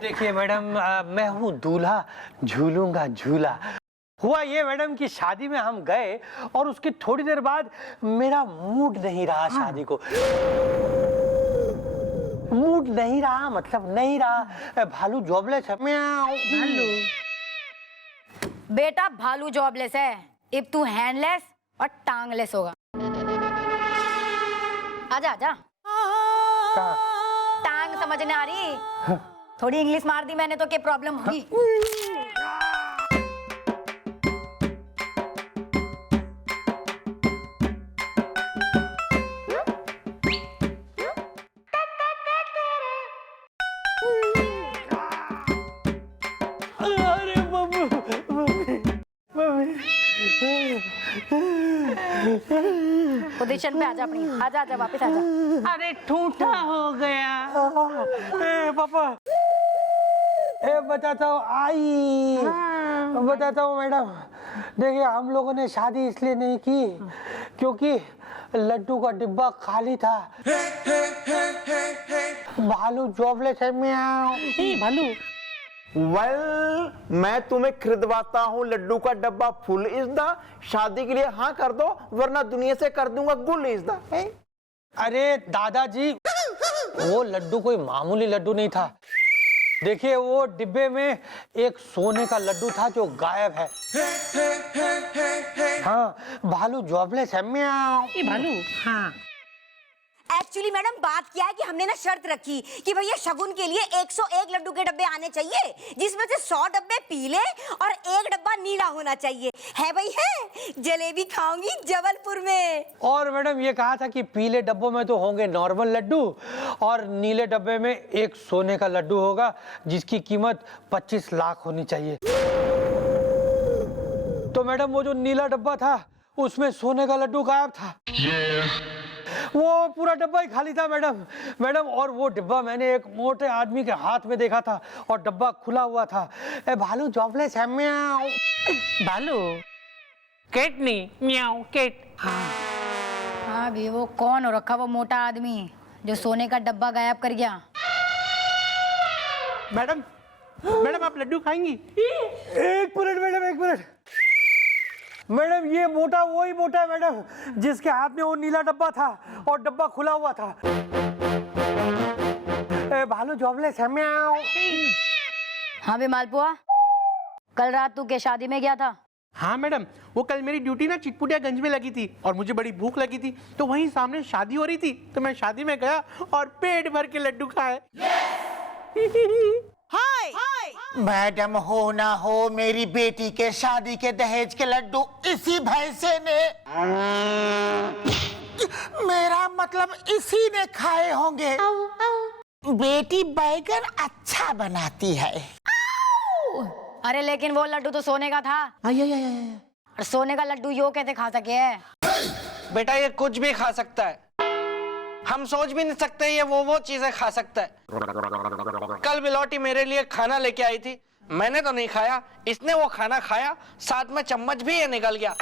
देखिए मैडम, मैं हूँ दूल्हा, झूलूंगा झूला। हुआ ये मैडम कि शादी में हम गए और उसकी थोड़ी देर बाद मेरा मूड नहीं रहा शादी को। मूड नहीं रहा मतलब नहीं रहा। भालू जॉबलेस है। म्याऊं। भालू बेटा, भालू जॉबलेस है। अब तू हैंडलेस और टांगलेस होगा। आजा आजा। टांग समझने आ रही? थोड़ी इंग्लिश मार दी मैंने तो क्या प्रॉब्लम होगी? अरे मम्मी, पोजीशन पे आजा अपनी। आजा आजा वापस आजा। अरे ठूठा हो गया। ए पापा, ए बताता हूँ आई, बताता हूँ मैडम। देखिए हम लोगों ने शादी इसलिए नहीं की क्योंकि लड्डू का डिब्बा खाली था। भालू जॉबलेस है। म्याऊं। भालू मैं तुम्हें खरीदवाता हूँ लड्डू का डब्बा फुल इज द। शादी के लिए हाँ कर दो वरना दुनिया से कर दूंगा गुल इज द। अरे दादाजी, वो लड्डू कोई मामूली लड्डू नहीं था। देखिए वो डिब्बे में एक सोने का लड्डू था जो गायब है। हाँ, भालू जॉबलेस है। म्याऊं। भालू हाँ। एक्चुअली मैडम बात क्या है कि हमने ना शर्त रखी कि भैया शगुन के लिए 101 लड्डू के डब्बे आने चाहिए, जिसमें से 100 डब्बे पीले और 1 डब्बा नीला होना चाहिए। है भाई है? जलेबी खाऊंगी जबलपुर में। और मैडम ये कहा था कि पीले डब्बों में तो होंगे नॉर्मल लड्डू और नीले डब्बे में एक सोने का लड्डू होगा जिसकी कीमत 25 लाख होनी चाहिए। तो मैडम वो जो नीला डब्बा था उसमें सोने का लड्डू गायब था। वो पूरा डब्बा ही खाली था मैडम। और वो डिब्बा मैंने एक मोटे आदमी के हाथ में देखा था और डब्बा खुला हुआ था। ए भालू जॉबलेस है। म्याऊं। भालू केट नहीं, म्याऊं केट। हाँ भी वो कौन हो रखा वो मोटा आदमी जो सोने का डब्बा गायब कर गया? मैडम मैडम आप लड्डू खाएंगी? एक मिनट मैडम, एक मिनट। मैडम ये मोटा वही मोटा है मैडम जिसके हाथ में वो नीला डब्बा था और डब्बा खुला हुआ था। ए भालू जॉबलेस है। म्याऊं। हाँ भी मालपुआ, कल रात तू के शादी में गया था? हाँ मैडम, वो कल मेरी ड्यूटी ना चिटपुटियागंज में लगी थी और मुझे बड़ी भूख लगी थी तो वहीं सामने शादी हो रही थी तो मैं शादी में गया और पेट भर के लड्डू खाए। हाय मैडम हो ना हो मेरी बेटी के शादी के दहेज के लड्डू इसी भैंसे ने, मेरा मतलब इसी ने खाए होंगे। बेटी बैगन अच्छा बनाती है। अरे लेकिन वो लड्डू तो सोने का था। और सोने का लड्डू यो कैसे खा सके है? बेटा ये कुछ भी खा सकता है, हम सोच भी नहीं सकते ये वो चीजें खा सकता है। कल बिलौटी मेरे लिए खाना लेके आई थी, मैंने तो नहीं खाया, इसने वो खाना खाया, साथ में चम्मच भी ये निकल गया।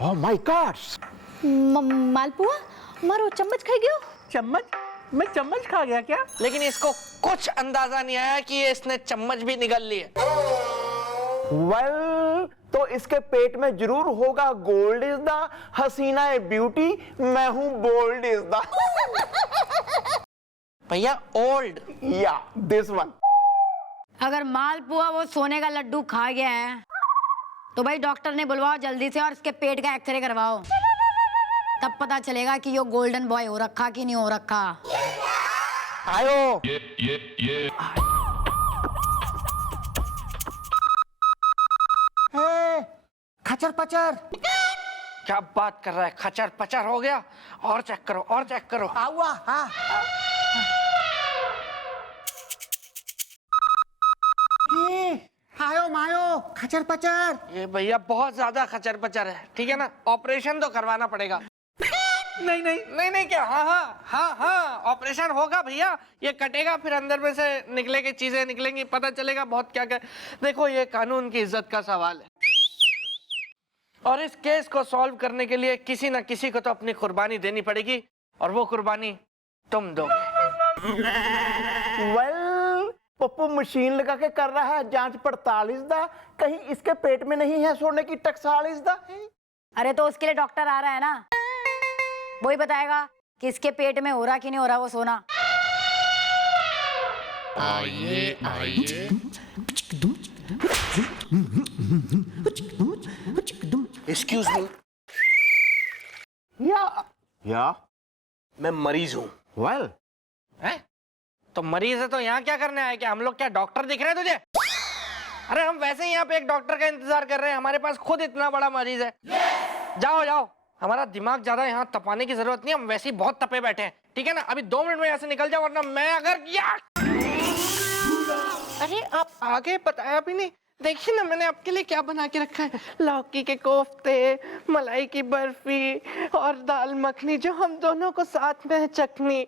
Oh my God. मालपुआ मारो चम्मच खाई गयो। चम्मच? मैं चम्मच खा गया क्या? लेकिन इसको कुछ अंदाजा नहीं आया कि ये इसने चम्मच भी निगल लिए। तो इसके पेट में जरूर होगा गोल्ड इज द। हसीना है ब्यूटी, मैं हूं बोल्ड इज द। भैया ओल्ड। या दिस वन। अगर मालपुआ वो सोने का लड्डू खा गया है तो भाई डॉक्टर ने बुलवाओ जल्दी से और इसके पेट का एक्सरे करवाओ, तब पता चलेगा कि यो गोल्डन बॉय हो रखा कि नहीं हो रखा। आयो। खचर पचर। क्या बात कर रहा है? खचर पचर हो गया? और चेक करो, और चेक करो। आउआ हाँ। आयो मायो खचर पचर। ये भैया बहुत ज्यादा खचर पचर है, ठीक है ना? ऑपरेशन तो करवाना पड़ेगा। नहीं नहीं नहीं नहीं क्या? हाँ हाँ हाँ हाँ ऑपरेशन होगा भैया, ये कटेगा फिर अंदर में से निकलेगी चीजें निकलेंगी, पता चलेगा बहुत क्या क्या। देखो ये कानून की इज्जत का सवाल है और इस केस को सॉल्व करने के लिए किसी ना किसी को तो अपनी कुर्बानी देनी पड़ेगी और वो कुर्बानी तुम दोगे। वेल पप्पू मशीन लगा के कर रहा है जांच पड़ताल इसदा, कहीं इसके पेट में नहीं है सोने की टकसाल इसदा। अरे तो उसके लिए डॉक्टर आ रहा है ना, वही बताएगा कि इसके पेट में हो रहा कि नहीं हो रहा वो सोना। आइए आइए। एक्सक्यूज मी, या मैं मरीज हूँ। वेल हैं? तो मरीज है तो यहाँ क्या करने आए? क्या हम लोग क्या डॉक्टर दिख रहे हैं तुझे? अरे हम वैसे ही यहाँ पे एक डॉक्टर का इंतजार कर रहे हैं, हमारे पास खुद इतना बड़ा मरीज है। जाओ जाओ, हमारा दिमाग ज्यादा यहाँ तपाने की जरूरत नहीं, हम वैसे ही बहुत तपे बैठे हैं, ठीक है ना? अभी 2 मिनट में यहाँ से निकल जाओ, वरना मैं अगर अरे आप आगे बताया भी नहीं। देखिए ना मैंने आपके लिए क्या बना के रखा है, लौकी के कोफ्ते, मलाई की बर्फी और दाल मखनी जो हम दोनों को साथ में है, चटनी,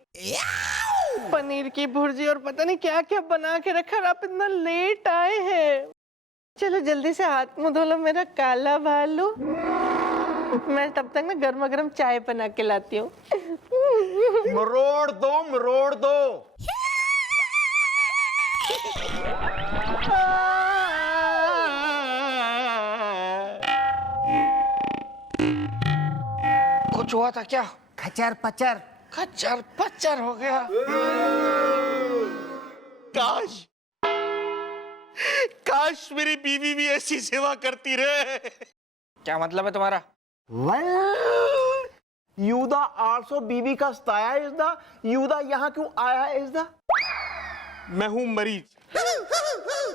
पनीर की भुर्जी और पता नहीं क्या क्या बना के रखा। और आप इतना लेट आए हैं, चलो जल्दी से हाथ मुंह धो लो मेरा काला भालू, मैं तब तक ना गर्मा गर्म चाय बना के लाती हूँ। मरोड़ दो। कुछ हुआ था क्या? खचर पचर। खच्चर पच्चर हो गया। काश मेरी बीवी भी ऐसी सेवा करती रहे। क्या मतलब है तुम्हारा? वेल यूदा आल्सो बीवी का सताया इसदा, यूदा यहाँ क्यों आया है इसदा? मैं हूं मरीज,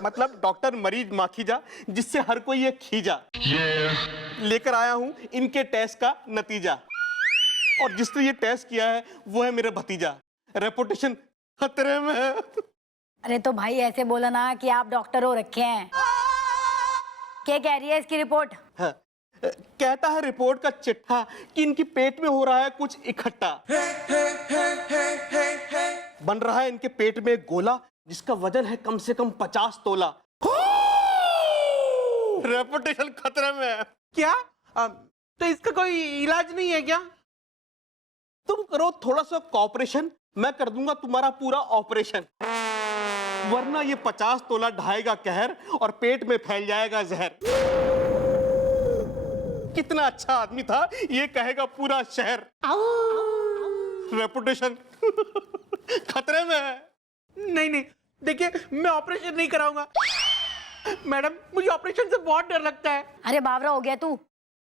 मतलब डॉक्टर मरीज माखीजा, जिससे हर कोई ये खीजा। लेकर आया हूं इनके टेस्ट का नतीजा, और जिसने ये टेस्ट किया है वो है मेरा भतीजा। रेपुटेशन खतरे में है। अरे तो भाई ऐसे बोला ना कि आप डॉक्टर हो रखे हैं। क्या कह रही है इसकी रिपोर्ट? हाँ, कहता है रिपोर्ट का चिट्ठा कि इनकी पेट में हो रहा है कुछ इकट्ठा। बन रहा है इनके पेट में एक गोला जिसका वजन है कम से कम 50 तोला। रेपुटेशन खतरे में है। क्या तो इसका कोई इलाज नहीं है क्या? तुम करो थोड़ा सा कॉपरेशन, मैं कर दूंगा तुम्हारा पूरा ऑपरेशन, वरना ये 50 तोला ढाएगा कहर और पेट में फैल जाएगा जहर। कितना अच्छा आदमी था ये कहेगा पूरा शहर। रेपुटेशन खतरे में है। नहीं, देखिए मैं ऑपरेशन नहीं कराऊंगा मैडम, मुझे ऑपरेशन से बहुत डर लगता है। अरे बावरा हो गया तू,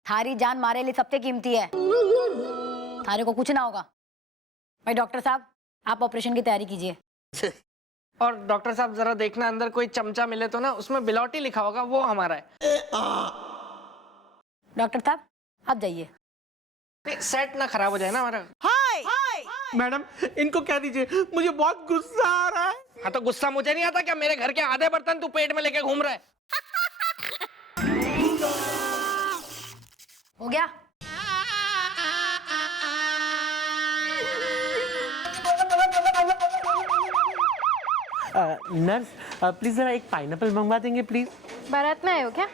थारी जान मारे लिए सबसे कीमती है, थारे को कुछ ना होगा। भाई डॉक्टर साहब आप ऑपरेशन की तैयारी कीजिए। और डॉक्टर साहब जरा देखना अंदर कोई चमचा मिले तो ना, उसमें बिलौटी लिखा होगा, वो हमारा है। डॉक्टर साहब आप जाइए। सेट ना खराब हो जाए ना हमारा। मैडम इनको कह दीजिए मुझे बहुत गुस्सा आ रहा है। हाँ तो गुस्सा मुझे नहीं आता क्या? मेरे घर के आधे बर्तन तू पेट में लेके घूम रहा है। हो गया? नर्स प्लीज जरा एक पाइनएप्पल मंगवा देंगे प्लीज। बारात में आए हो क्या?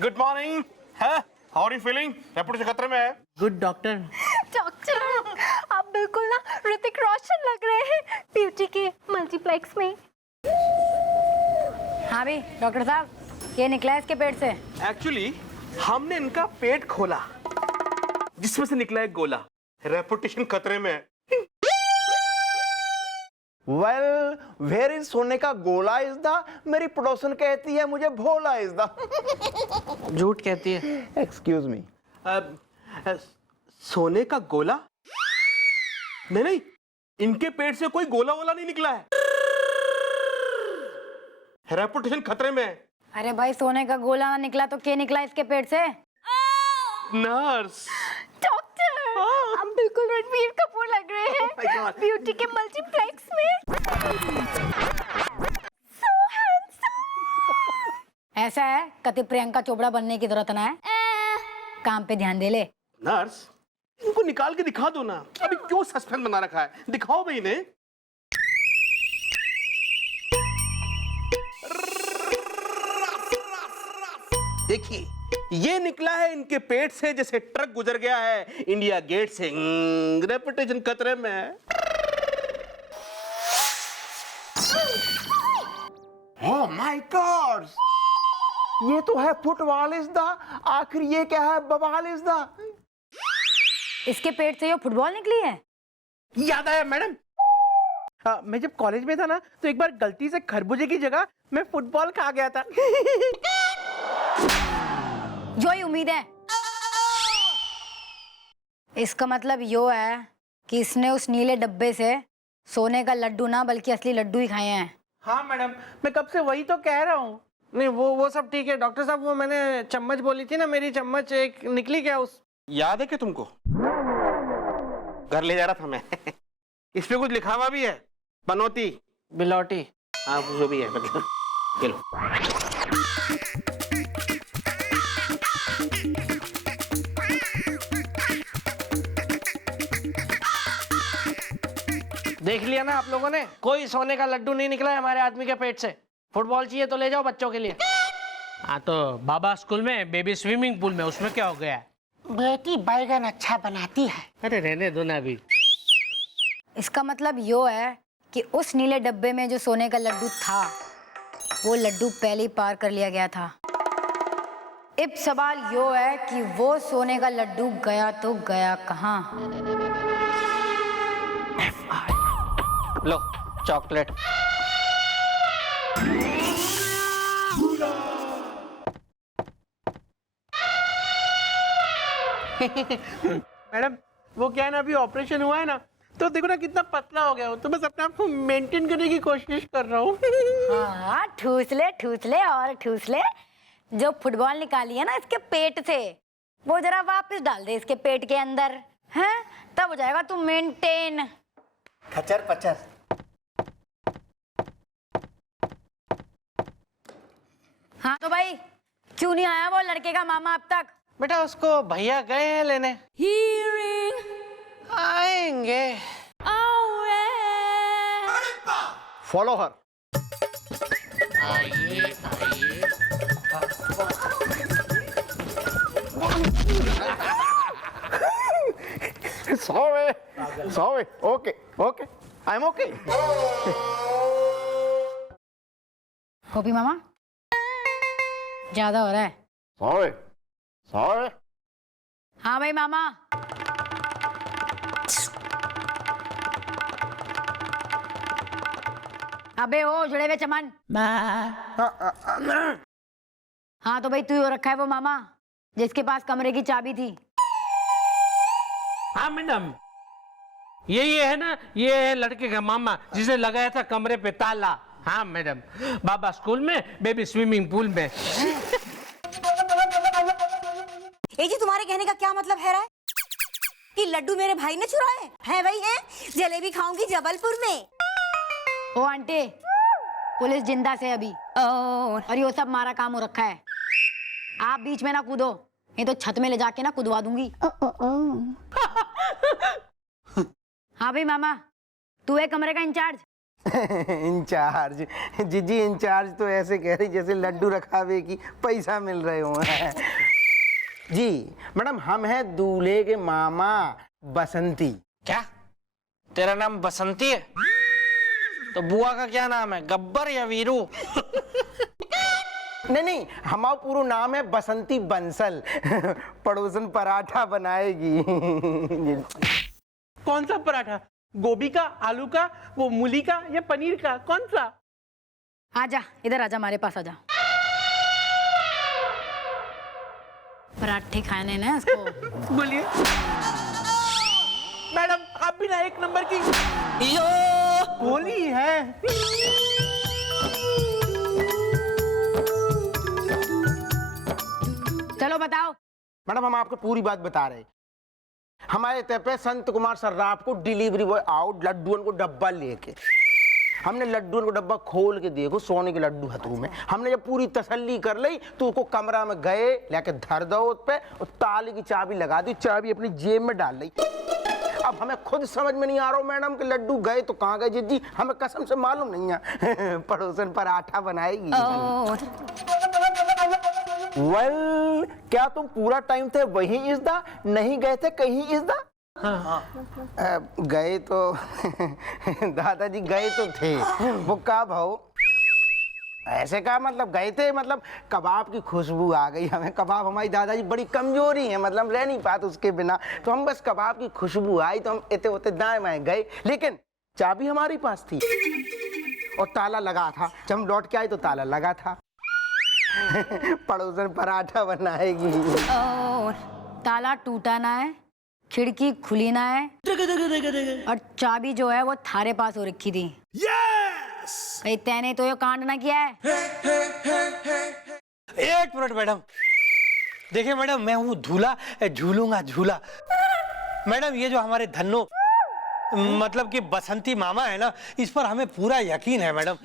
Good morning. How are you feeling? Reputation खतरे में है। Good doctor. डॉक्टर आप बिल्कुल ना ऋतिक रोशन लग रहे हैं ब्यूटी के मल्टीप्लेक्स में। हाँ भी डॉक्टर साहब ये निकला है इसके पेट से। एक्चुअली हमने इनका पेट खोला जिसमें से निकला एक गोला। रेपुटेशन खतरे में है। वेल वेयर इज सोने का गोला इज द, मेरी पड़ोसन कहती है मुझे भोला इज द। झूठ कहती है। Excuse me. सोने का गोला? नहीं, इनके पेट से कोई गोला वोला नहीं निकला है। रेपुटेशन खतरे में है। अरे भाई सोने का गोला ना निकला तो क्या निकला इसके पेट से? नर्स। डॉक्टर आप बिल्कुल रणबीर कपूर लग रहे हैं ब्यूटी के मल्टीप्लेक्स में। So handsome। ऐसा है कति प्रियंका चोपड़ा बनने की जरूरत ना है, काम पे ध्यान दे ले। नर्स इनको निकाल के दिखा दो ना, अभी क्यों सस्पेंस बना रखा है? दिखाओ भाई इन्हें। देखिए ये निकला है इनके पेट से जैसे ट्रक गुजर गया है इंडिया गेट से। रेपुटेशन खतरे में है। ओह माय गॉड, ये तो है फुटबॉल इज द, आखिर ये क्या है बवाल इज द। इसके पेट से ये फुटबॉल निकली है। याद आया मैडम, मैं जब कॉलेज में था ना तो एक बार गलती से खरबूजे की जगह मैं फुटबॉल खा गया था। जो ही उम्मीद है। इसका मतलब यो है कि इसने उस नीले डब्बे से सोने का लड्डू ना बल्कि असली लड्डू ही खाए हैं। हाँ मैडम, मैं कब से वही तो कह रहा हूँ। नहीं वो सब ठीक है डॉक्टर साहब, वो मैंने चम्मच बोली थी ना, मेरी चम्मच एक निकली क्या उस। याद है क्या तुमको? घर ले जा रहा था मैं। इस पे कुछ लिखा हुआ भी है, बनोती बिलौटी। हाँ जो भी है मतलब। ये लो। देख लिया ना आप लोगों ने, कोई सोने का लड्डू नहीं निकला है हमारे आदमी के पेट से। फुटबॉल चाहिए तो ले जाओ बच्चों के लिए। हाँ तो बाबा स्कूल में बेबी स्विमिंग पूल में, उसमें क्या हो गया? बेटी बैगन अच्छा बनाती है। अरे रहने दो ना अभी। इसका मतलब यो है कि उस नीले डब्बे में जो सोने का लड्डू था वो लड्डू पहले ही पार कर लिया गया था। अब सवाल यो है कि वो सोने का लड्डू गया तो गया कहाँ? लो चॉकलेट। मैडम वो क्या है ना, अभी ऑपरेशन हुआ है ना तो देखो ना कितना पतला हो गया हो, तो बस अपने आप को मेंटेन करने की कोशिश कर रहा हूँ। हाँ, ठूस ले और ठूस ले। जो फुटबॉल निकाली है ना इसके पेट से, वो जरा वापस डाल दे इसके पेट के अंदर, हैं? तब हो जाएगा तू मेंटेन। खचर पचर। हाँ तो भाई क्यों नहीं आया वो लड़के का मामा अब तक? बेटा उसको भैया गए हैं लेने। आएंगे। Follow her. Sorry. Okay. I'm okay. गोपी मामा ज्यादा हो रहा है। Sorry. हाँ भाई मामा। अबे ओ जुड़े हुए चमन। हाँ तो भाई तू ही रखा है वो मामा जिसके पास कमरे की चाबी थी। हाँ मैडम, ये है ना, ये है लड़के का मामा जिसे लगाया था कमरे पे ताला। हाँ मैडम, बाबा स्कूल में बेबी स्विमिंग पूल में। जी तुम्हारे कहने का क्या मतलब है कि लड्डू मेरे भाई ने चुराए हैं? भाई हैं? जलेबी खाऊंगी जबलपुर में। ओ आंटी, पुलिस जिंदा से अभी और ये सब मारा काम हो रखा है। आप बीच में ना कूदो, ये तो छत में ले जाके ना कूदवा दूंगी। हाँ भाई मामा, तू है कमरे का इंचार्ज। इंचार्ज जीजी, इंचार्ज तो ऐसे कह रही जैसे लड्डू रखावे की पैसा मिल रहे हो। जी मैडम, हम हैं दूल्हे के मामा बसंती। क्या तेरा नाम बसंती है? तो बुआ का क्या नाम है, गब्बर या वीरू? नहीं, हमारा पूरा नाम है बसंती बंसल। पड़ोसन पराठा बनाएगी। कौन सा पराठा? गोभी का, आलू का, वो मूली का या पनीर का, कौन सा? आजा इधर आजा, हमारे पास आजा। पराठे खाने ना इसको। बोलिए मैडम, आप भी ना एक नंबर की गोली है। चलो बताओ। मैडम हम आपको पूरी बात बता रहे। हमारे तय पे संत कुमार सर्राफ को डिलीवरी बॉय आउट लड्डुओं को डब्बा लेके, हमने लड्डुओं को डब्बा खोल के देखो, सोने के लड्डू हथू में। हमने जब पूरी तसल्ली कर ली तो उसको कमरा में गए, लेके धर दो उस पे और ताले की चाबी लगा दी, चाबी अपनी जेब में डाल ली। अब हमें खुद समझ में नहीं आ रहा मैडम कि लड्डू गए तो कहाँ गए। जी हमें कसम से मालूम नहीं है। पड़ोसन पराठा बनाएगी। वेल, क्या तुम पूरा टाइम थे वहीं इज़दा, नहीं गए थे कहीं इज़दा? गए तो दादाजी गए तो थे, वो का भाव ऐसे का मतलब गए थे, मतलब कबाब की खुशबू आ गई हमें। कबाब हमारी दादाजी बड़ी कमजोरी है, मतलब रह नहीं पाते उसके बिना, तो हम बस कबाब की खुशबू आई तो हम इतने होते दाएं बाएं गए, लेकिन चाबी हमारे पास थी और ताला लगा था। जब हम लौट के आए तो ताला लगा था। पड़ोसन पराठा बनाएगी। ताला टूटा ना है, खिड़की खुली ना है, और चाबी जो है वो थारे पास हो रखी थी। कहीं तैने तो ये कांड ना किया है? एक मिनट मैडम, देखिए मैडम, मैं हूँ धूला, झूलूंगा झूला। मैडम ये जो हमारे धन्नो मतलब कि बसंती मामा है ना, इस पर हमें पूरा यकीन है मैडम।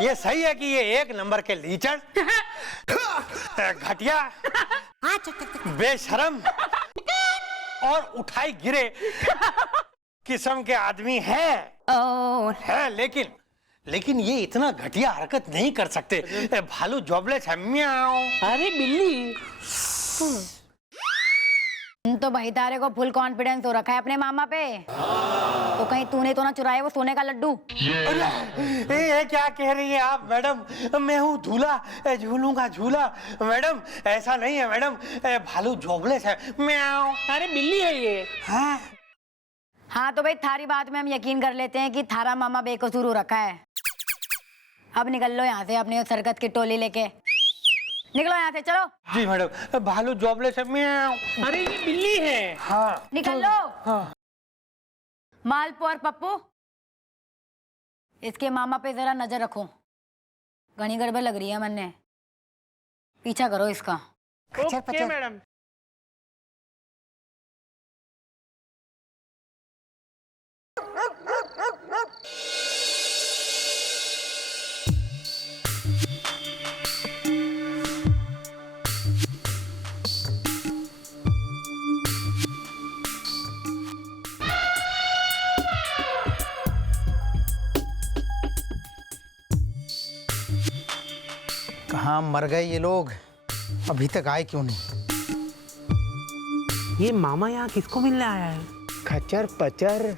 ये सही है कि ये एक नंबर के लीचड़, घटिया, बेशरम और उठाई गिरे किस्म के आदमी है, लेकिन ये इतना घटिया हरकत नहीं कर सकते। भालू जॉबलेस है। म्याऊं। अरे बिल्ली, तो भाई तारे को फुल कॉन्फिडेंस हो रखा है अपने मामा पे, तो कहीं तूने तो ना चुराया वो सोने का लड्डू? ये क्या कह रही है आप मैडम? मैं हूँ धूला, झूलूंगा झूला। मैडम ऐसा नहीं है मैडम, भालू जॉबलेस है। म्याऊं। अरे बिल्ली है ये। हाँ तो भाई थारी बात में हम यकीन कर लेते हैं कि थारा मामा बेकसूर हो रखा है। अब निकल लो यहाँ से अपनी सरकत की टोली लेके, निकलो यहाँ से, चलो। जी मैडम, भालू जॉबलेस है। म्याऊं। अरे ये बिल्ली है। हाँ निकल लो। हाँ। मालपू और पप्पू, इसके मामा पे जरा नजर रखो, घनी गड़बड़ लग रही है मन ने, पीछा करो इसका। Okay madam. कहाँ मर गए ये लोग, अभी तक आए क्यों नहीं? ये मामा यहाँ किसको मिलने आया है? खचर पचर।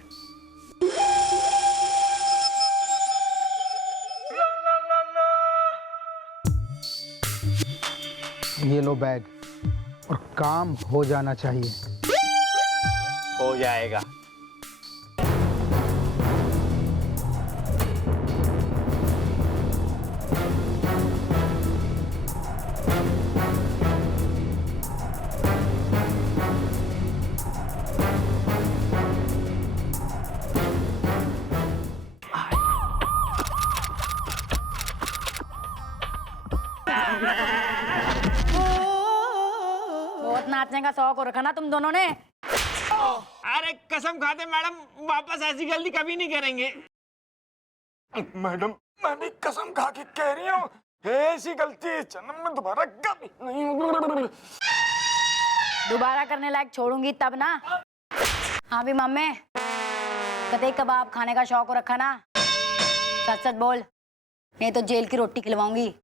ये लो बैग, और काम हो जाना चाहिए। हो जाएगा। बहुत नाचने का शौक हो रखा ना तुम दोनों ने। अरे कसम खाते मैडम, वापस ऐसी गलती कभी नहीं करेंगे। मैडम मैं भी कसम खा के कह रही हूँ, ऐसी गलती इस जन्म में दोबारा कभी नहीं होगी। दोबारा करने लायक छोड़ूंगी तब ना। हाँ भी मम्मी, कतई कबाब खाने का शौक हो रखा ना, सच सच बोल, नहीं तो जेल की रोटी खिलवाऊंगी।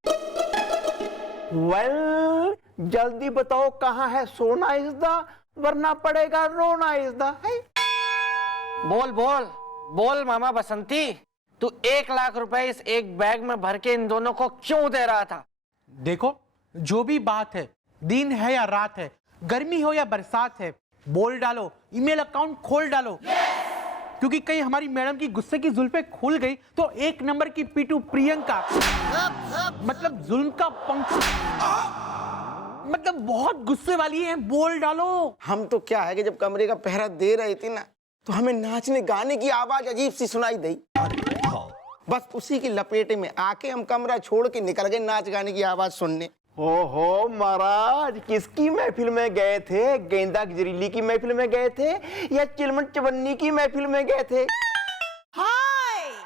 वेल, जल्दी बताओ कहाँ है सोना इज़दा, वरना पड़ेगा रोना इज़दा। बोल बोल बोल मामा बसंती, तू 1 लाख रुपए इस एक बैग में भर के इन दोनों को क्यों दे रहा था? देखो, जो भी बात है, दिन है या रात है, गर्मी हो या बरसात है, बोल डालो, ईमेल अकाउंट खोल डालो, क्योंकि कहीं हमारी मैडम की गुस्से की जुल्फे खुल गई तो एक नंबर की पीटू प्रियंका, मतलब जुल्म का पंख, मतलब बहुत गुस्से वाली है, बोल डालो। हम तो क्या है कि जब कमरे का पहरा दे रहे थे ना, तो हमें नाचने गाने की आवाज अजीब सी सुनाई दी। बस उसी की लपेटे में आके हम कमरा छोड़ के निकल गए नाच गाने की आवाज सुनने। ओहो महाराज, किसकी महफिल में गए थे? गेंदा गिजरीली की महफिल में गए थे या चिलमन चवन्नी की महफिल में गए थे?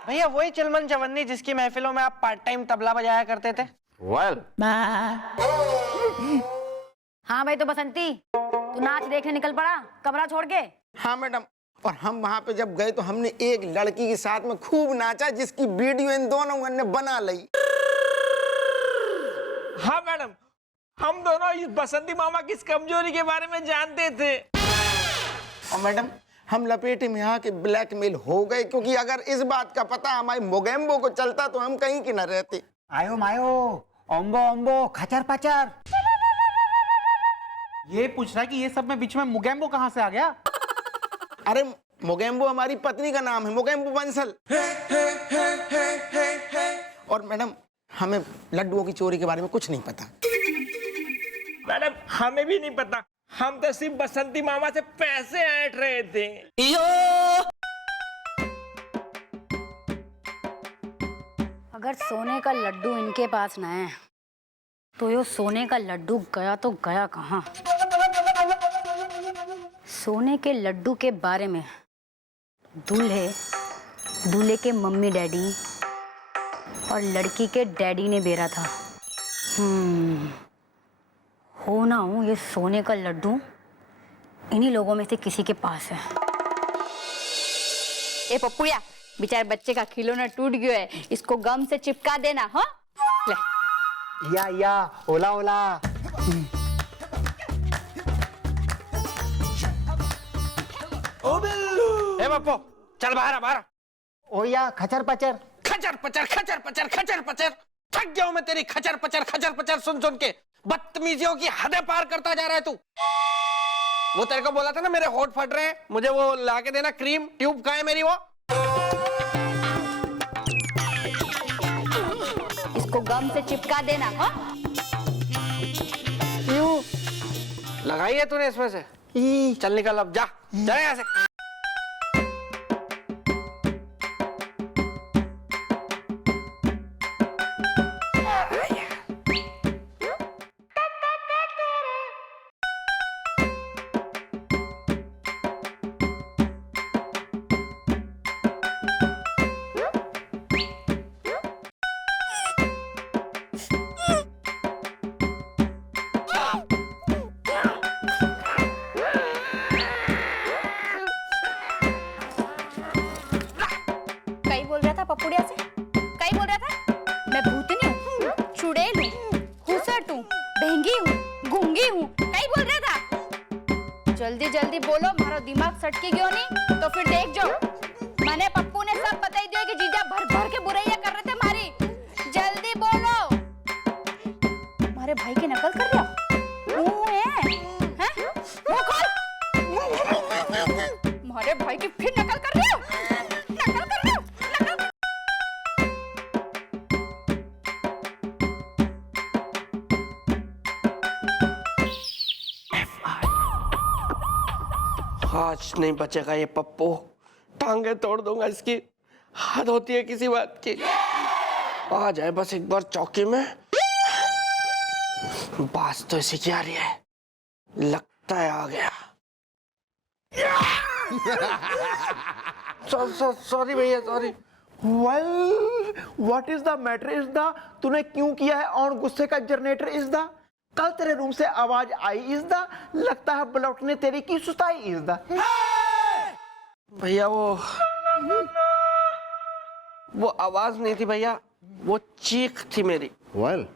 भैया वही चिलमन चवन्नी जिसकी महफिलों में आप पार्ट टाइम तबला बजाया करते थे। वेल, हाँ भाई, तो बसंती तू नाच देखने निकल पड़ा कमरा छोड़ के? हाँ मैडम, और हम वहां पे जब गए तो हमने एक लड़की के साथ में खूब नाचा, जिसकी वीडियो इन दोनों ने बना ली। हाँ मैडम, हम दोनों इस बसंती मामा की इस कमजोरी के बारे में जानते थे। और मैडम हम लपेटे में आके ब्लैकमेल हो गए, क्योंकि अगर इस बात का पता हमारे मोगेम्बो को चलता तो हम कहीं की न रहते। आयो मायो, ओम्बो ओम्बो, खचर पचर। ये पूछ रहा है कि ये सब में बीच में मुगेम्बो कहाँ से आ गया? अरे मोगेम्बो हमारी पत्नी का नाम है, मोगेम्बो बंसल। और मैडम हमें लड्डुओं की चोरी के बारे में कुछ नहीं पता। मैडम हमें भी नहीं पता, हम तो सिर्फ बसंती मामा से पैसे ऐंठ रहे थे। अगर सोने का लड्डू इनके पास न है तो यो सोने का लड्डू गया तो गया कहाँ? सोने के लड्डू के बारे में दूल्हे के मम्मी डैडी और लड़की के डैडी ने बेरा था। हो ना हो ये सोने का लड्डू इन्हीं लोगों में से किसी के पास है। ए पप्पुया, बेचारे बच्चे का खिलौना टूट गया है, इसको गम से चिपका देना। हाँ ले। या ओला ओला। ए बापू चल बाहर बाहर। ओ या खचर पचर। खचर पचर खचर पचर खचर पचर, थक गया हूं मैं तेरी खचर पचर सुन सुन के। बदतमीजियों की हदें पार करता जा रहा है तू। वो तेरे को बोला था ना मेरे होठ फट रहे हैं, मुझे वो ला के देना क्रीम ट्यूब। कहाँ है मेरी वो? इसको गम से चिपका देना। हाँ लगाई है तूने इसमें से? चल निकल अब, जा जा यहाँ से। पपुड़िया से कई बोल रहा था? मैं भूतनी हूँ, चुड़ैल हूँ, हुसट हूँ, बहंगी हूँ, गूंगी हूँ, कई बोल रहा था? जल्दी जल्दी बोलो, मारो दिमाग सटकी क्यों नहीं? तो फिर देख जो मैंने पप्पू ने सब बताई दिया कि जीजा भर भर के बुराइयां कर रहे थे मारी। जल्दी बोलो। हमारे भाई की नकल कर रहे हो? हमारे भाई की फिर नकल कर रहे हो? नकल कर रहे हो? आज नहीं बचेगा ये पप्पू, टांगे तोड़ दूंगा इसकी। हद होती है किसी बात की। आ जाए बस एक बार चौकी में। बात तो ऐसी क्या रही है, लगता है आ गया। सॉरी भैया, sorry. Well what is the matter is the, तूने क्यों किया है और गुस्से का जनरेटर इज द, कल तेरे रूम से आवाज आई इज द, लगता है ब्लॉक ने तेरी की सुताई इज द। भैया वो आवाज नहीं थी भैया, वो चीख थी मेरी। वेल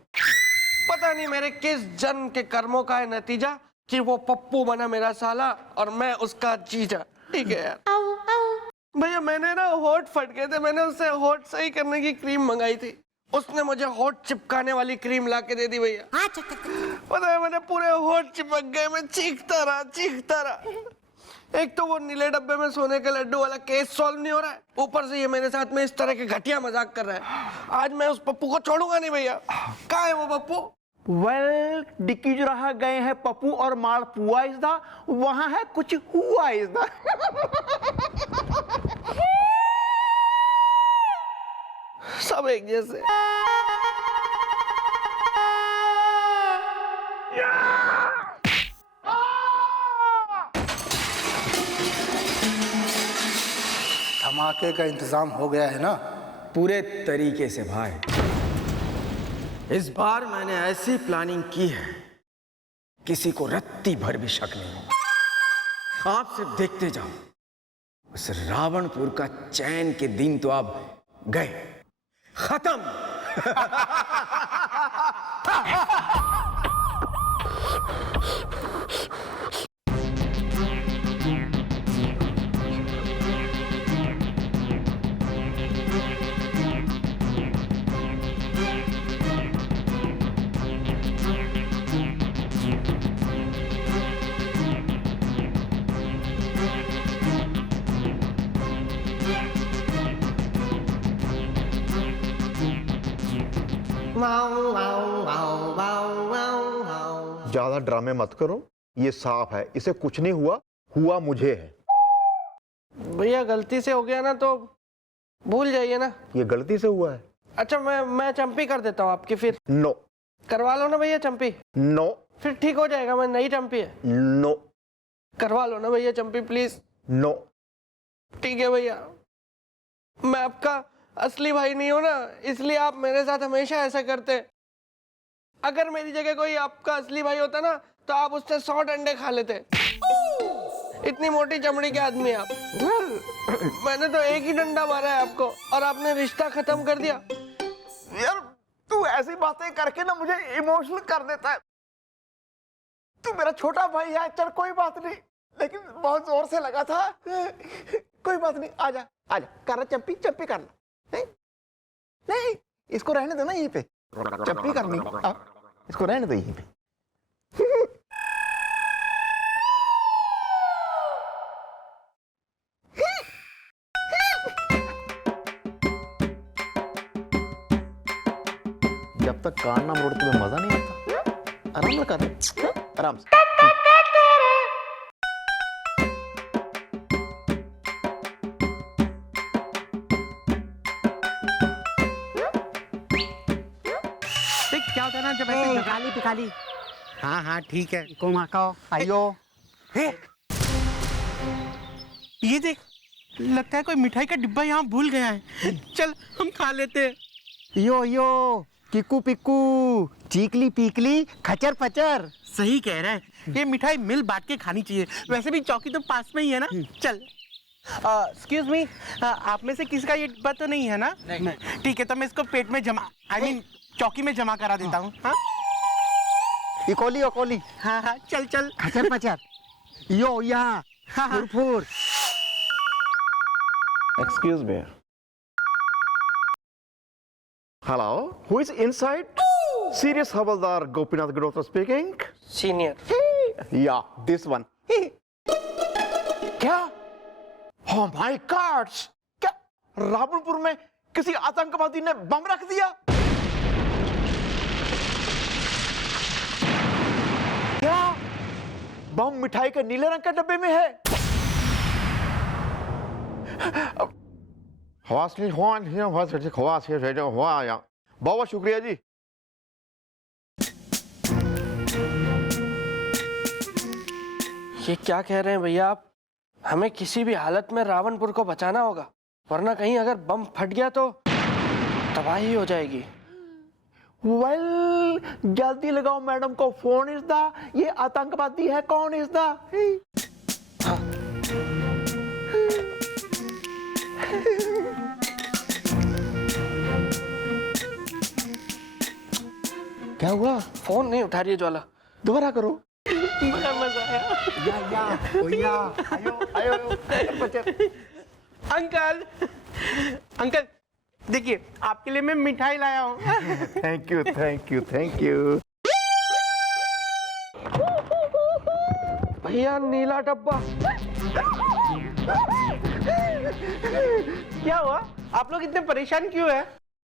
पता नहीं मेरे किस जन्म के कर्मों का है नतीजा कि वो पप्पू बना मेरा साला और मैं उसका जीजा। ठीक है यार भैया, मैंने ना होठ फट गए थे, मैंने उससे होठ सही करने की क्रीम मंगाई थी, उसने मुझे होठ चिपकाने वाली क्रीम ला के दे दी भैया। पता है मैंने पूरे होठ चिपक गए, मैं चीखता रहा। एक तो वो नीले डब्बे में सोने के लड्डू वाला केस सॉल्व नहीं हो रहा है, ऊपर से ये मेरे साथ में इस तरह के घटिया मजाक कर रहा है। आज मैं उस पप्पू को छोड़ूंगा नहीं भैया। कहाँ है वो पप्पू? वेल डिक्की जो रहा गए हैं पप्पू और माल पुआ इज द, वहां है कुछ हुआ इज द। सब एक जैसे। धमाके का इंतजाम हो गया है ना? पूरे तरीके से भाई। इस बार मैंने ऐसी प्लानिंग की है, किसी को रत्ती भर भी शक नहीं होगा। आप सिर्फ देखते जाओ, उस रावणपुर का चैन के दिन तो अब गए, खत्म। ज्यादा ड्रामे मत करो, ये साफ है, इसे कुछ नहीं हुआ, हुआ मुझे है। भैया गलती से हो गया ना तो भूल जाइए ना। ये गलती से हुआ है। अच्छा मैं चंपी कर देता हूँ आपकी, फिर नो करवा लो ना भैया चंपी। नो फिर ठीक हो जाएगा, मैं नई चंपी है। नो करवा लो ना भैया चंपी प्लीज। नो ठीक है भैया, मैं आपका असली भाई नहीं हूं ना, इसलिए आप मेरे साथ हमेशा ऐसा करते। अगर मेरी जगह कोई आपका असली भाई होता ना तो आप उससे 100 डंडे खा लेते। इतनी मोटी चमड़ी के आदमी आप। मैंने तो एक ही डंडा मारा है आपको और आपने रिश्ता खत्म कर दिया। यार तू ऐसी बातें करके ना मुझे इमोशनल कर देता है। तू मेरा छोटा भाई है, चल कोई बात नहीं, लेकिन बहुत जोर से लगा था। कोई बात नहीं, आजा आजा, कर चप्पी चप्पी कर लो। नहीं नहीं, इसको रहने दो ना यहीं पे, चप्पी करनी। इसको रहने दो यहीं पे। जब तक कान ना मोड़ तुम्हें मजा नहीं आता, आराम से कर, आराम से। क्या होता है ना जब ऐसे पिकाली पिकाली हाँ हाँ ठीक है। को माकाओ आइयो। ये देख, लगता है कोई मिठाई का डिब्बा यहाँ भूल गया है। चल हम खा लेते हैं। यो यो किकू पिकू चीकली पीकली खचर पचर। सही कह रहा है, ये मिठाई मिल बांट के खानी चाहिए। वैसे भी चौकी तो पास में ही है ना। चल एक्सक्यूज मी, आप में से किसी का ये डिब्बा तो नहीं है ना? नहीं। ठीक है, तो मैं इसको पेट में जमा चौकी में जमा करा देता हूँ। हाँ इकोली ओकोली। हाँ हाँ चल चल। खचर पचर यो यहाँ furfur. Excuse me. Hello, who is inside? Serious Havaldar Gopinath Gurotha speaking. Senior. Yeah, this one. क्या? Oh my God! क्या रावणपुर में किसी आतंकवादी ने बम रख दिया? क्या बम मिठाई के नीले रंग के डब्बे में है? बहुत बहुत शुक्रिया जी। ये क्या कह रहे हैं भैया आप? हमें किसी भी हालत में रावणपुर को बचाना होगा, वरना कहीं अगर बम फट गया तो तबाही हो जाएगी। वेल जल्दी लगाओ मैडम को फोन। इस दा ये आतंकवादी है, कौन इस दा? क्या हुआ? फोन नहीं उठा रही है ज्वाला। दोबारा करो। बड़ा मजा आया। आयो अंकल अंकल देखिए, आपके लिए मैं मिठाई लाया हूँ। Thank you thank you thank you. भैया नीला डब्बा। क्या हुआ? आप लोग इतने परेशान क्यों है?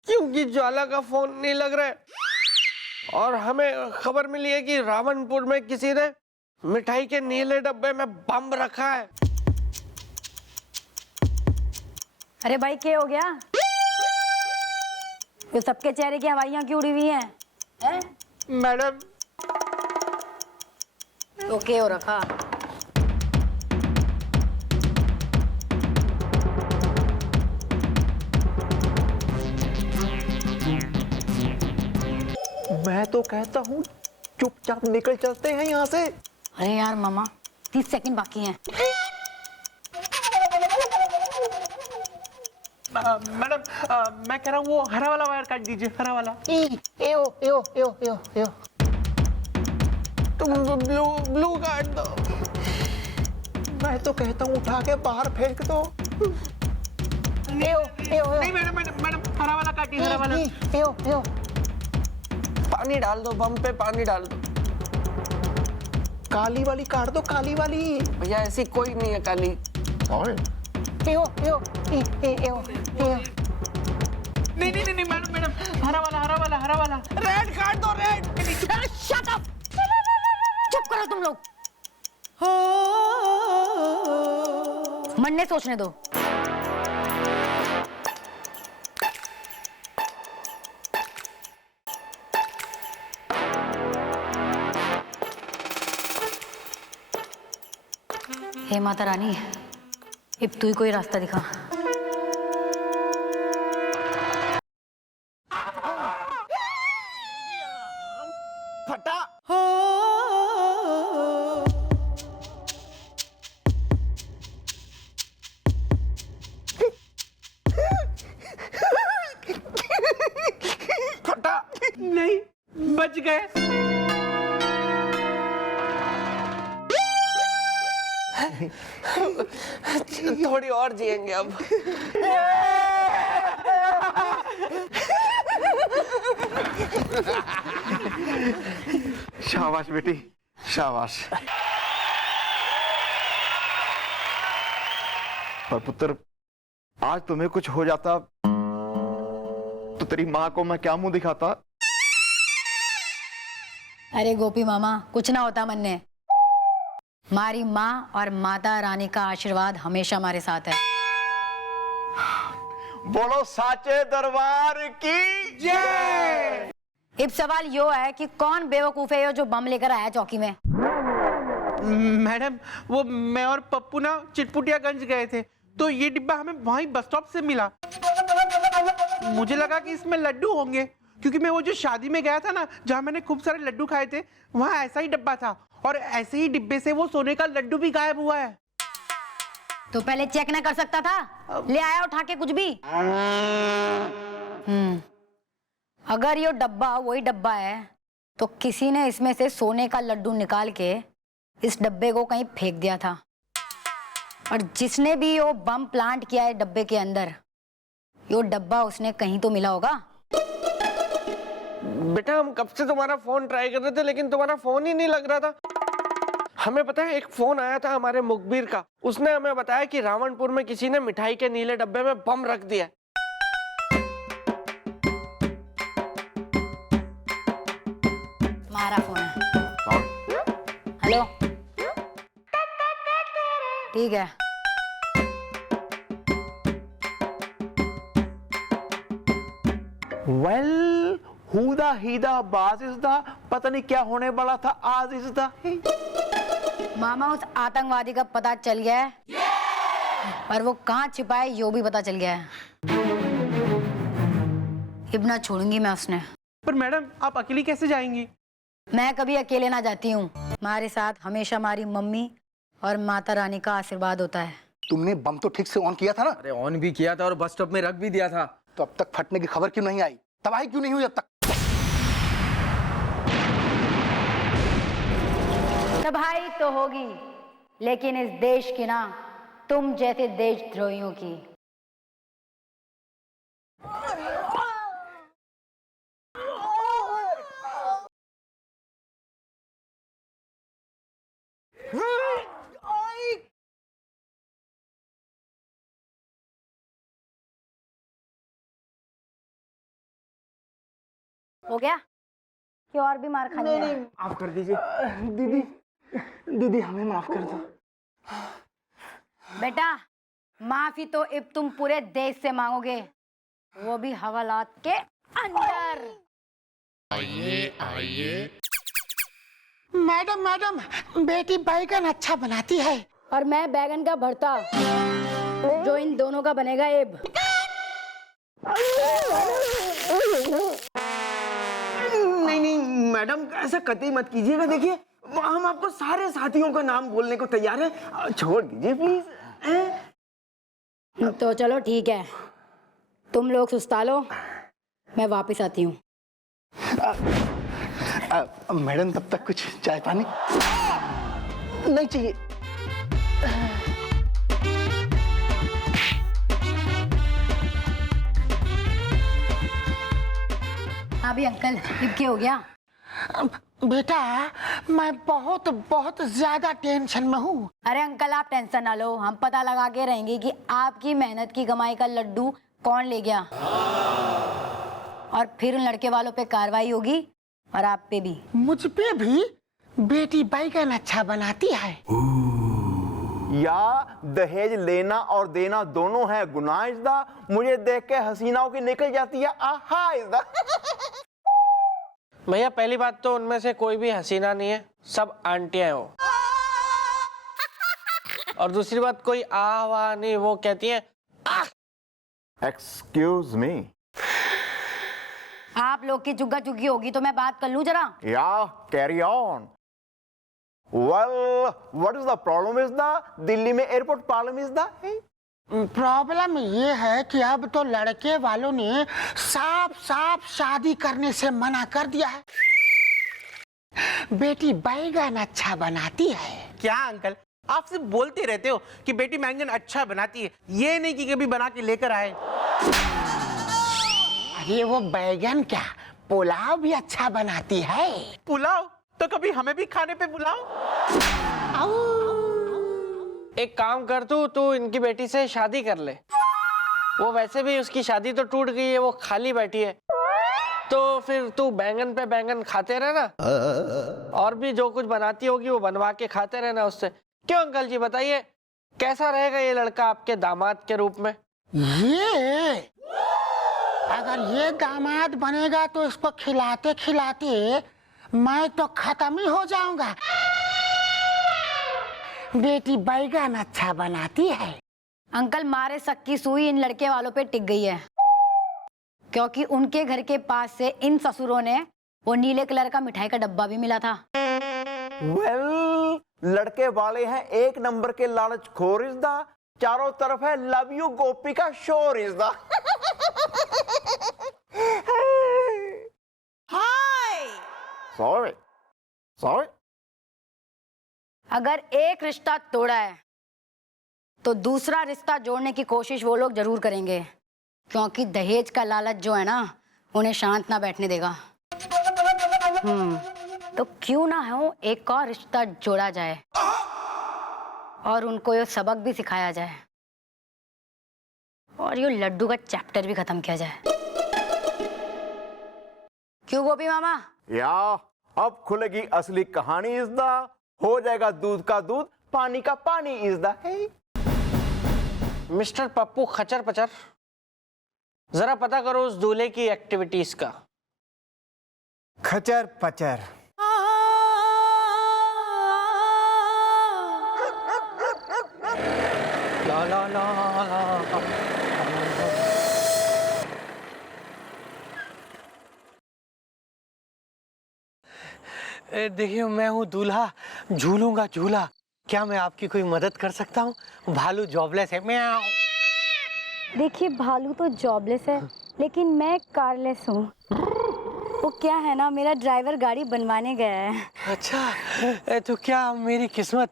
क्योंकि ज्वाला का फोन नहीं लग रहा है और हमें खबर मिली है कि रावणपुर में किसी ने मिठाई के नीले डब्बे में बम रखा है। अरे भाई क्या हो गया? ये सबके चेहरे की हवाइयां क्यों उड़ी हुई हैं? हैं? मैडम तो क्या हो रखा? मैं तो कहता हूँ चुपचाप निकल चलते हैं यहाँ से। अरे यार मामा 30 सेकंड बाकी हैं। मैडम मैं कह रहा हूँ वो हरा वाला वायर काट दीजिए, हरा वाला। तुम ब्लू काट दो। मैं तो कहता हूँ उठा के बाहर फेंक दो। नहीं मैडम हरा वाला काटिए, हरा वाला। पानी डाल दो, बम पे पानी डाल दो। काली वाली काट दो, काली वाली। भैया ऐसी कोई नहीं है काली। नहीं मैडम हरा वाला। रेड काट दो, रेड। शट अप, चुप करो तुम लोग। मन ने सोचने दो। हे माता रानी, अब तू ही कोई रास्ता दिखा। फटा। फटा नहीं, बच गए। थोड़ी और जिएंगे अब। शाबाश बेटी, शाबाश। पर पुत्र, आज तुम्हें कुछ हो जाता तो तेरी माँ को मैं क्या मुंह दिखाता? अरे गोपी मामा, कुछ ना होता मन ने। हमारी माँ और माता रानी का आशीर्वाद हमेशा हमारे साथ है। बोलो साचे दरबार की जय। अब सवाल यो है कि कौन बेवकूफ है यो जो बम लेकर आया चौकी में? मैडम वो मैं और पप्पू ना चिटपुटियागंज गए थे, तो ये डिब्बा हमें वहीं बस स्टॉप से मिला। मुझे लगा कि इसमें लड्डू होंगे, क्योंकि मैं वो जो शादी में गया था ना, जहाँ मैंने खूब सारे लड्डू खाए थे, वहाँ ऐसा ही डिब्बा था, और ऐसे ही डिब्बे से वो सोने का लड्डू भी गायब हुआ है। तो पहले चेक ना कर सकता था? ले आया उठा के कुछ भी। अगर ये डब्बा वही डब्बा है, तो किसी ने इसमें से सोने का लड्डू निकाल के इस डब्बे को कहीं फेंक दिया था, और जिसने भी वो बम प्लांट किया है डब्बे के अंदर, यो डब्बा उसने कहीं तो मिला होगा। बेटा हम कब से तुम्हारा फोन ट्राई कर रहे थे, लेकिन तुम्हारा फोन ही नहीं लग रहा था। हमें पता है, एक फोन आया था हमारे मुखबिर का, उसने हमें बताया कि रावणपुर में किसी ने मिठाई के नीले डब्बे में बम रख दिया। हमारा फोन है। हेलो, ठीक है। वेल हुदा हीदा बाज इज दा, पता नहीं क्या होने वाला था आज इज दा। मामा उस आतंकवादी का पता चल गया है, पर वो कहाँ छिपा है यो भी पता चल गया है। अब ना छोड़ूंगी मैं उसने। पर मैडम आप अकेली कैसे जाएंगी? मैं कभी अकेले ना जाती हूँ, हमारे साथ हमेशा हमारी मम्मी और माता रानी का आशीर्वाद होता है। तुमने बम तो ठीक से ऑन किया था ना? अरे ऑन भी किया था और बस स्टॉप में रख भी दिया था। तो अब तक फटने की खबर क्यों नहीं आई? तबाही क्यों नहीं हुई अब तक? तबाही तो होगी, लेकिन इस देश की ना, तुम जैसे देशद्रोहियों की। हो गया कि और भी मार खानी है? माफ कर दीजिए दीदी, दीदी हमें माफ कर दो। बेटा माफी तो अब तुम पूरे देश से मांगोगे, वो भी हवालात के अंदर। आइए मैडम, मैडम बेटी बैगन अच्छा बनाती है। और मैं बैगन का भरता, जो इन दोनों का बनेगा अब। नहीं मैडम, ऐसा कतई मत कीजिएगा। देखिए हम आपको सारे साथियों का नाम बोलने को तैयार हैं, छोड़ दीजिए प्लीज। तो चलो ठीक है, तुम लोग सुस्ता लो, मैं वापस आती हूँ। मैडम तब तक कुछ चाय पानी नहीं चाहिए? हाँ भी अंकल, अब क्या हो गया? बेटा मैं बहुत बहुत ज्यादा टेंशन में हूँ। अरे अंकल आप टेंशन ना लो, हम पता लगा के रहेंगे कि आपकी मेहनत की कमाई का लड्डू कौन ले गया, और फिर उन लड़के वालों पे कार्रवाई होगी और आप पे भी। मुझ पे भी? बेटी बैगन अच्छा बनाती है। या दहेज लेना और देना दोनों है गुनाह इज़दा। मुझे देख के हसीनाओं की निकल जाती है आहा इज़दा। भैया पहली बात तो उनमें से कोई भी हसीना नहीं है, सब आंटियां हैं वो। और दूसरी बात कोई आह वाह नहीं, वो कहती हैं एक्सक्यूज मी। आप लोग की चुग्गा चुग्गी होगी तो मैं बात कर लूं जरा। या carry on. Well what is the problem is the Delhi में airport problem is the problem ये है कि अब तो लड़के वालों ने साफ साफ शादी करने से मना कर दिया है। बेटी बैगन अच्छा बनाती है। क्या अंकल आप सिर्फ बोलते रहते हो कि बेटी बैंगन अच्छा बनाती है, ये नहीं कि कभी बना के लेकर आए। अरे वो बैगन क्या, पुलाव भी अच्छा बनाती है। पुलाव? तो कभी हमें भी खाने पे बुलाओ। एक काम कर तू इनकी बेटी से शादी कर ले। वो वैसे भी उसकी शादी तो टूट गई है, वो खाली बैठी है। तो फिर तू बैंगन पे बैंगन खाते रहना, और भी जो कुछ बनाती होगी वो बनवा के खाते रहना उससे। क्यों अंकल जी बताइए, कैसा रहेगा ये लड़का आपके दामाद के रूप में? ये अगर ये दामाद बनेगा तो इसको खिलाते खिलाते मैं तो खत्म ही हो जाऊंगा। बेटी बैगन अच्छा बनाती है। अंकल मारे शक की सुई इन लड़के वालों पे टिक गई है, क्योंकि उनके घर के पास से इन ससुरों ने वो नीले कलर का मिठाई का डब्बा भी मिला था। वेल लड़के वाले हैं एक नंबर के लालच खोर इज द। चारों तरफ है लव यू गोपी का शोर इज द। Sorry sorry. अगर एक रिश्ता तोड़ा है तो दूसरा रिश्ता जोड़ने की कोशिश वो लोग जरूर करेंगे, क्योंकि दहेज का लालच जो है ना उन्हें शांत ना बैठने देगा। तो क्यों ना हो एक और रिश्ता जोड़ा जाए और उनको ये सबक भी सिखाया जाए और ये लड्डू का चैप्टर भी खत्म किया जाए। क्यों गोपी मामा? या अब खुलेगी असली कहानी इज द। हो जाएगा दूध का दूध पानी का पानी इज द। मिस्टर पप्पू खचर पचर, जरा पता करो उस दूल्हे की एक्टिविटीज का। खचर पचर। ला ला ला ला। देखिए मैं हूँ दूल्हा, झूलूंगा झूला। क्या मैं आपकी कोई मदद कर सकता हूँ? भालू जॉबलेस है। म्याऊं। देखिए भालू तो जॉबलेस है, लेकिन मैं कारलेस हूँ। वो क्या है ना, मेरा ड्राइवर गाड़ी बनवाने गया है। अच्छा, तो क्या मेरी किस्मत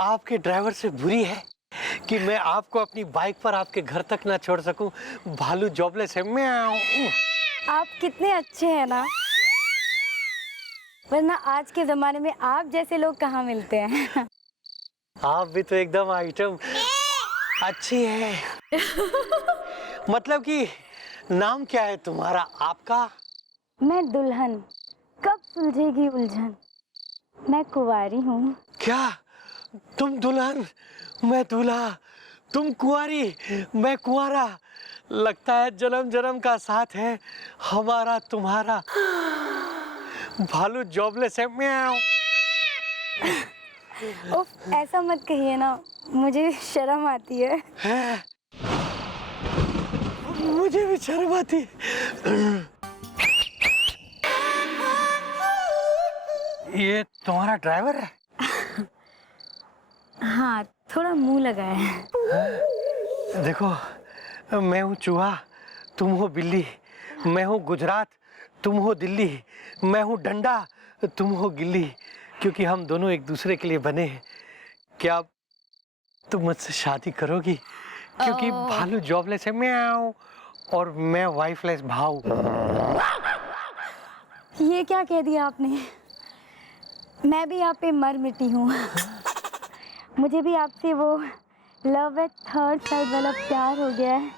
आपके ड्राइवर से बुरी है कि मैं आपको अपनी बाइक पर आपके घर तक ना छोड़ सकूं? भालू जॉबलेस है। म्याऊं। आप कितने अच्छे हैं ना, वरना आज के जमाने में आप जैसे लोग कहाँ मिलते हैं। आप भी तो एकदम आइटम अच्छी है। मतलब कि नाम क्या है तुम्हारा आपका? मैं दुल्हन, कब सुलझेगी उलझन, मैं कुंवारी हूँ। क्या तुम दुल्हन, मैं दूल्हा, तुम कुंवारी, मैं कुंवारा। लगता है जन्म जन्म का साथ है हमारा तुम्हारा। भालू जॉबलेस है। म्याऊं। उफ, ऐसा मत कहिए ना, मुझे शर्म आती है। मुझे भी शर्म आती है। ये तुम्हारा ड्राइवर है? हाँ, थोड़ा मुंह लगा है। देखो मैं हूँ चूहा, तुम हो बिल्ली, मैं हूँ गुजरात, तुम हो दिल्ली, मैं हूँ डंडा, तुम हो गिल्ली, क्योंकि हम दोनों एक दूसरे के लिए बने हैं। क्या तुम मुझसे शादी करोगी? क्योंकि भालू जॉबलेस है म्याऊं और मैं वाइफलेस भाऊ। ये क्या कह दिया आपने? मैं भी यहाँ पे मर मिटी हूँ। मुझे भी आपसे वो लव एट थर्ड साइड वाला प्यार हो गया है।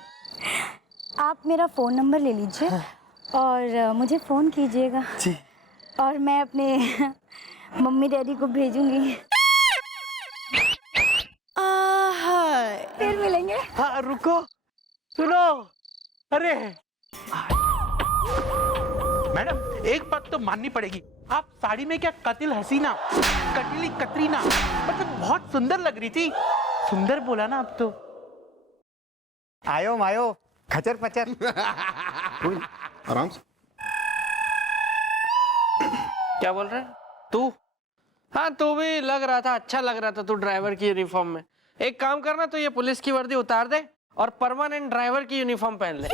आप मेरा फ़ोन नंबर ले लीजिए और मुझे फ़ोन कीजिएगा जी। और मैं अपने मम्मी डैडी को भेजूंगी। फिर मिलेंगे। हाँ रुको, सुनो, अरे मैडम एक बात तो माननी पड़ेगी, आप साड़ी में क्या कतिल हसीना, कटीली कतरीना, मतलब बहुत सुंदर लग रही थी। सुंदर बोला ना अब तो। आयो मायो खचर पचर। आराम से। क्या बोल रहे हैं तू? हाँ तू भी लग रहा था, अच्छा लग रहा था तू ड्राइवर की यूनिफॉर्म में। एक काम करना, तो ये पुलिस की वर्दी उतार दे और परमानेंट ड्राइवर की यूनिफॉर्म पहन ले।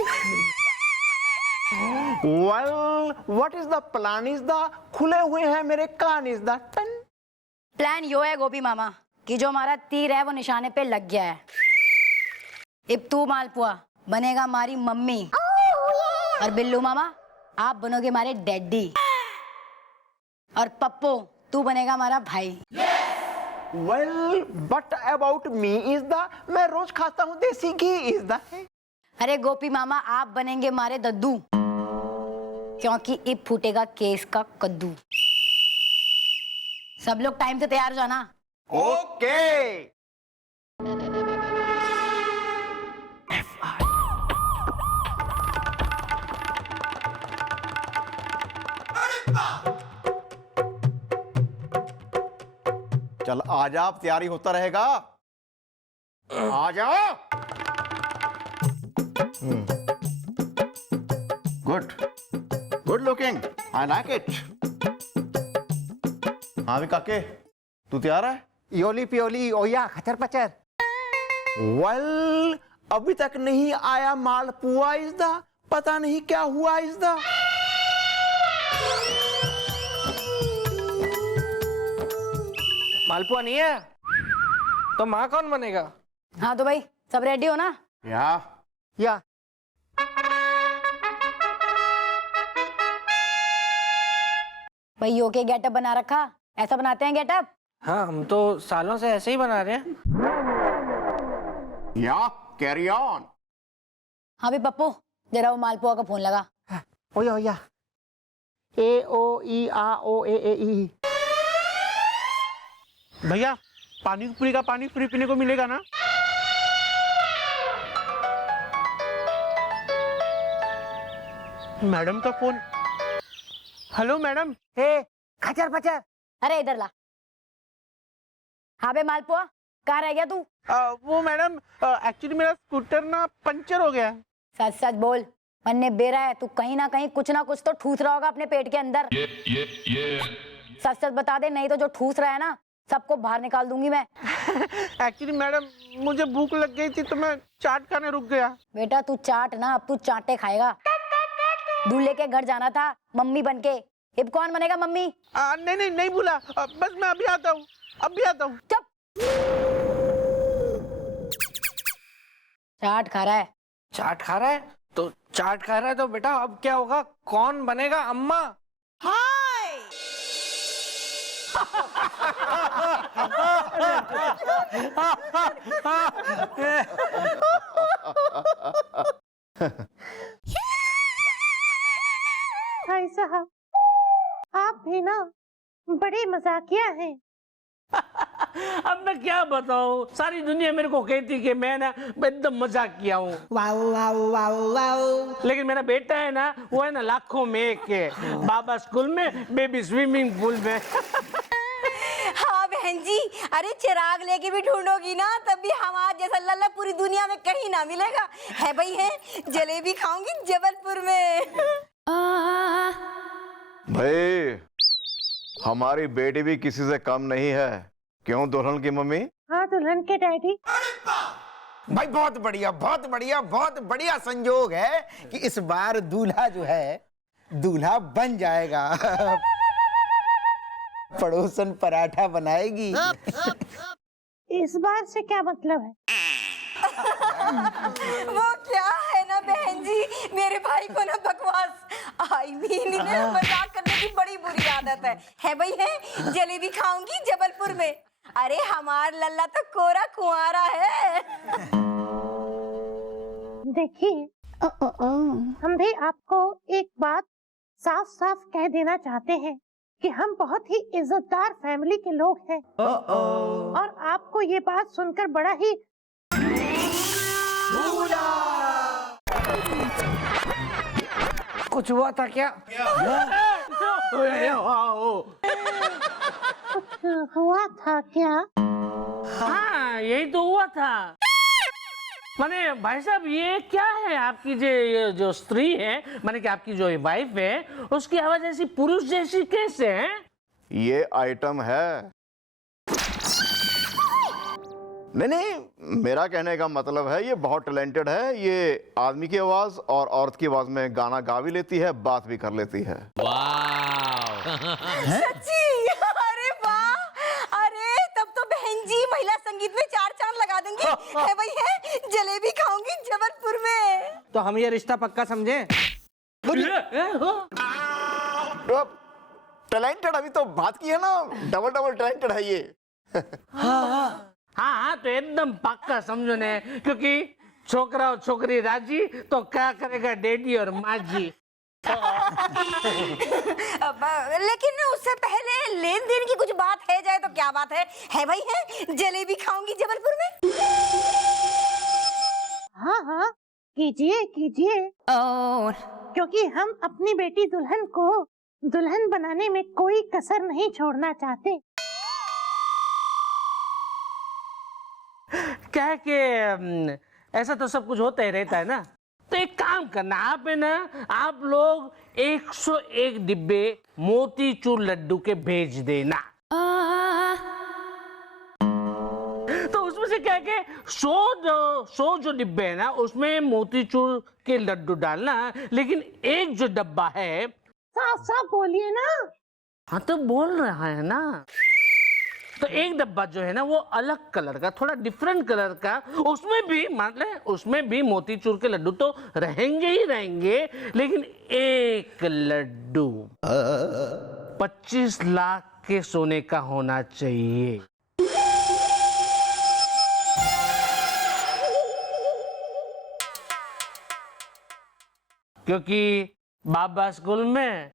Well, what is the plan is the खुले हुए हैं मेरे कान is the टन। प्लान यो है गोपी मामा कि जो हमारा तीर है वो निशाने पे लग गया है। अब तू मालपुआ बनेगा हमारी मम्मी और बिल्लू मामा आप बनोगे हमारे डैडी और पप्पू तू बनेगा हमारा भाई। Well, but about me is the मैं रोज खाता हूँ देसी घी is the। अरे गोपी मामा आप बनेंगे हमारे दद्दू क्योंकि अब फूटेगा केस का कद्दू। सब लोग टाइम से तैयार हो जाना। ओके। चल आ जा, अब तैयारी होता रहेगा। आ जाओ। Good good looking, I like it. हाँ भी काके, तू तैयार है? योली पियोली ओया खचर पचर। वेल, अभी तक नहीं आया मालपुआ इस दा, पता नहीं क्या हुआ इस दा। मालपुआ नहीं है तो माँ कौन बनेगा? हाँ तो भाई सब रेडी हो ना? या भाई यो के गेटअप बना रखा, ऐसा बनाते हैं गेटअप? हाँ हम तो सालों से ऐसे ही बना रहे हैं। या कैरी ऑन। हाँ भी पप्पू जरा वो मालपुआ का फोन लगा। ओया ओया ए ओ ई आ ओ ए ई। भैया पानी पूरी का पानी फ्री पीने को मिलेगा ना? मैडम का फोन। Hello madam. हे खचर पचर। अरे इधर ला। हाँ बे मालपुआ कहाँ रह गया तू? वो मैडम एक्चुअली मेरा स्कूटर ना पंचर हो गया। सच सच बोल, मन्ने बेरा है तू कहीं ना कहीं कुछ ना कुछ तो ठूस रहा होगा अपने पेट के अंदर। सच सच बता दे, नहीं तो जो ठूस रहा है ना सबको बाहर निकाल दूंगी मैं। एक्चुअली मैडम मुझे भूख लग गई थी तो मैं चाट खाने रुक गया। बेटा तू चाट ना, अब तू चाटे खाएगा। दूल्हे के घर जाना था मम्मी बनके, अब कौन बनेगा मम्मी? नहीं नहीं भूला, बस मैं अभी आता हूँ, अभी आता हूँ। चुप। चाट खा रहा है। चाट खा रहा है तो चाट खा रहा है तो बेटा अब क्या होगा, कौन बनेगा अम्मा? भाई साहब आप भी ना बड़े मजाकिया हैं। अब मैं क्या बताऊं, सारी दुनिया मेरे को कहती कि मैं ना एकदम मजाक किया हूँ। लेकिन मेरा बेटा है ना, वो है ना लाखों में एक है। बाबा स्कूल में, बेबी स्विमिंग पूल में। हाँ बहन जी, अरे चिराग लेके भी ढूंढोगी ना तब भी हमारा जैसा लल्ला पूरी दुनिया में कहीं ना मिलेगा। है भाई है, जलेबी खाऊंगी जबलपुर में। भाई हमारी बेटी भी किसी से कम नहीं है, क्यों दुल्हन की मम्मी? हाँ दुल्हन के डैडी। भाई बहुत बढ़िया, बहुत बढ़िया, बहुत बढ़िया संयोग है कि इस बार दूल्हा जो है दूल्हा बन जाएगा। पड़ोसन पराठा बनाएगी। इस बार से क्या मतलब है? वो क्या है ना बहन जी, मेरे भाई को ना बकवास आई मीन मजाक करने की बड़ी बुरी आदत है भाई है। जलेबी खाऊंगी जबलपुर में। अरे हमार लल्ला तो कोरा कुंवारा है। देखिए, हम भी आपको एक बात साफ साफ कह देना चाहते हैं कि हम बहुत ही इज्जतदार फैमिली के लोग हैं। और आपको ये बात सुनकर बड़ा ही कुछ हुआ था क्या? कुछ हुआ था क्या? हाँ यही तो हुआ था। माने भाई साहब ये क्या है आपकी ये जो स्त्री है, माने कि आपकी जो वाइफ है, उसकी आवाज ऐसी पुरुष जैसी कैसे है? ये आइटम है। नहीं, मेरा कहने का मतलब है ये बहुत टैलेंटेड है। ये आदमी की आवाज और औरत की आवाज में गाना गा भी लेती है, बात भी कर लेती है। सच्ची? अरे वाह! अरे तब तो बहन जी महिला संगीत में 4 चांद लगा देंगी। है भाई है, जलेबी खाऊंगी जबलपुर में। तो हम ये रिश्ता पक्का समझे? टैलेंटेड अभी तो बात की है ना, डबल डबल टैलेंटेड है ये। हाँ तो एकदम पक्का समझो ने, क्योंकि छोकरा और छोकरी राजी तो क्या करेगा डैडी और माँ जी। लेकिन उससे पहले लेन देन की कुछ बात है जाए तो क्या बात है भाई है, जलेबी खाऊंगी जबलपुर में। हाँ कीजिए कीजिए। क्योंकि हम अपनी बेटी दुल्हन को दुल्हन बनाने में कोई कसर नहीं छोड़ना चाहते। क्या है कि ऐसा तो सब कुछ होता ही रहता है ना, तो एक काम करना आप है ना, आप लोग 101 डिब्बे मोतीचूर लड्डू के भेज देना। तो उसमें से क्या है कि 100 जो डिब्बे है ना, उसमें मोतीचूर के लड्डू डालना, लेकिन एक जो डब्बा है, साफ साफ बोलिए ना। हाँ तो बोल रहा है ना, तो एक डब्बा जो है ना वो अलग कलर का, थोड़ा डिफरेंट कलर का, उसमें भी मतलब उसमें भी मोतीचूर के लड्डू तो रहेंगे ही रहेंगे, लेकिन एक लड्डू 25 लाख के सोने का होना चाहिए। क्योंकि बाबा स्कूल में,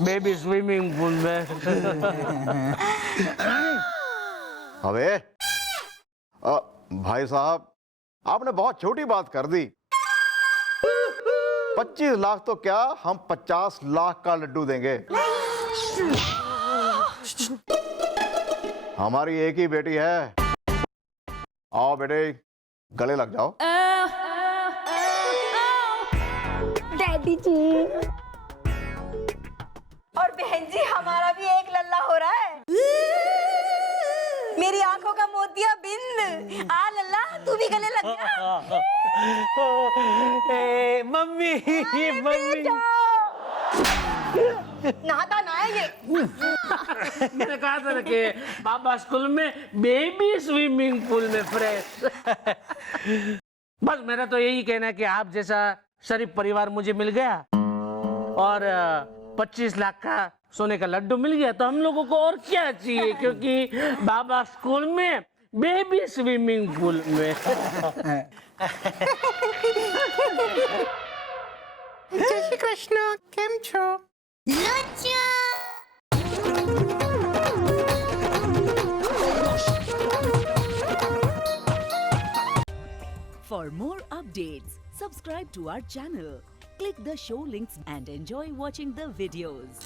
बेबी स्विमिंग पूल में। अबे भाई साहब, आपने बहुत छोटी बात कर दी। 25 लाख तो क्या, हम 50 लाख का लड्डू देंगे। हमारी एक ही बेटी है। आओ बेटे, गले लग जाओ। डैडी जी। और बहन जी हमारा भी एक लल्ला हो रहा है। मेरी आंखों का मोतिया बिंद। आ लल्ला तू भी गले लग जा। मम्मी मम्मी नहाता ना है ये। मैंने कहा था ना कि बाबा स्कूल में बेबी स्विमिंग पूल में फ्रेश। बस मेरा तो यही कहना है कि आप जैसा शरीफ परिवार मुझे मिल गया और 25 लाख का सोने का लड्डू मिल गया, तो हम लोगों को और क्या चाहिए, क्योंकि बाबा स्कूल में बेबी स्विमिंग पूल में। जय श्री कृष्ण, केम छो? For more updates, subscribe to our channel, click the show links and enjoy watching the videos.